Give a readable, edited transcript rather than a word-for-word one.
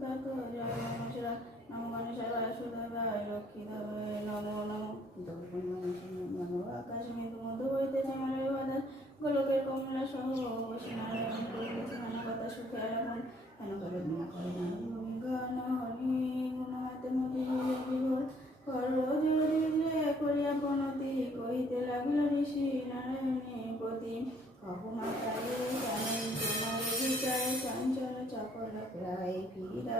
সিদ্ধার্থ জয় গণেশরা নম গণেশায় বাসুদেবায় লক্ষ্মী দেবে নমো নমো নমো আকাশ মেঘ মধু হইতেছে মনে বাতাস গোলকের কমলা সহ বসে নারায়ণ করিতেছে নানা কথা সুখে আরাম কেন করে না করে